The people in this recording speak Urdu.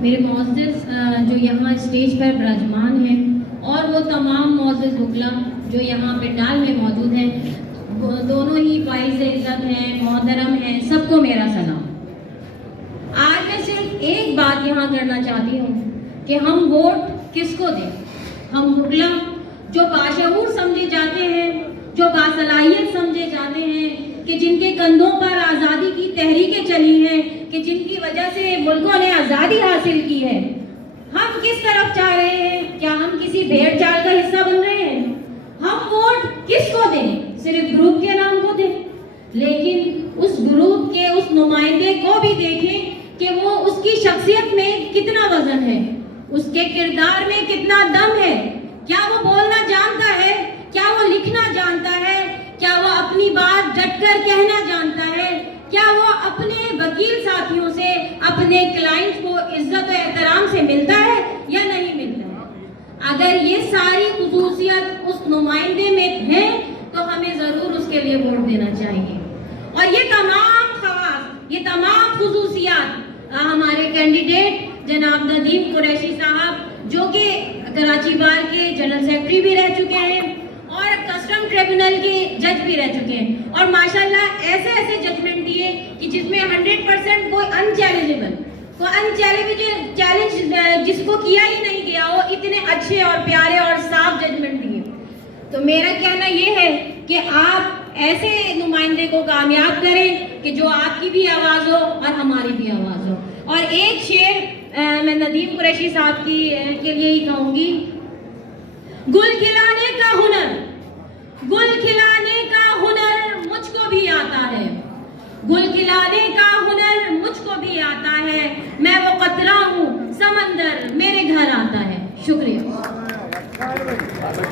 میرے معزز جو یہاں اسٹیج پر براجمان ہیں اور وہ تمام معزز وکلا جو یہاں پنڈال میں موجود ہیں، دونوں ہی باعث عزت ہیں، محترم ہیں، سب کو میرا سلام۔ آج میں صرف ایک بات یہاں کرنا چاہتی ہوں کہ ہم ووٹ کس کو دیں؟ ہم وکلا جو باشعور سمجھے جاتے ہیں، جو باصلاحیت سمجھے جاتے ہیں، کہ جن کے کندھوں پر آزادی کی تحریکیں چلی ہیں، کہ جن کی وجہ سے ملکوں نے آزادی حاصل کی ہے، ہم کس طرف چاہ رہے ہیں؟ کیا ہم کسی بھیڑ چال کا حصہ بن رہے ہیں؟ ہم ووٹ کس کو دیں؟ صرف گروپ کے نام کو دیں، لیکن اس گروپ کے اس نمائندے کو بھی دیکھیں کہ وہ اس کی شخصیت میں کتنا وزن ہے، اس کے کردار میں کتنا دم ہے، کیا وہ بولنا جانتا ہے، کیا وہ لکھنا جانتا ہے، کیا وہ اپنی بات ڈٹ کر کہنا جانتا ہے، کیا وہ اپنے وکیل ساتھیوں سے، اپنے کلائنٹ کو عزت و احترام سے ملتا ہے یا نہیں ملتا ہے۔ اگر یہ ساری خصوصیت اس نمائندے میں ہیں تو ہمیں ضرور اس کے لیے ووٹ دینا چاہیے۔ اور یہ تمام خواص، یہ تمام خصوصیات ہمارے کینڈیڈیٹ جناب ندیم قریشی صاحب، جو کہ کراچی بار کے جنرل سیکرٹری بھی رہ چکے ہیں اور کسٹم ٹریبونل کے جج بھی رہ چکے ہیں، اور ماشاءاللہ ایسے ایسے ججمنٹ دیے کہ جس میں 100% کوئی انچیلنجیبل، چیلنج جس کو کیا ہی نہیں گیا، وہ اتنے اچھے اور پیارے اور صاف ججمنٹ دیے۔ تو میرا کہنا یہ ہے کہ آپ ایسے نمائندے کو کامیاب کریں کہ جو آپ کی بھی آواز ہو اور ہماری بھی آواز ہو۔ اور ایک شعر میں ندیم قریشی صاحب کے لیے ہی کہوں گی، گل کھلانے کا ہنر، گل کھلانے کا ہنر مجھ کو بھی آتا ہے، گل کھلانے کا ہنر مجھ کو بھی آتا ہے، میں وہ قطرہ ہوں سمندر میرے گھر آتا ہے۔ شکریہ۔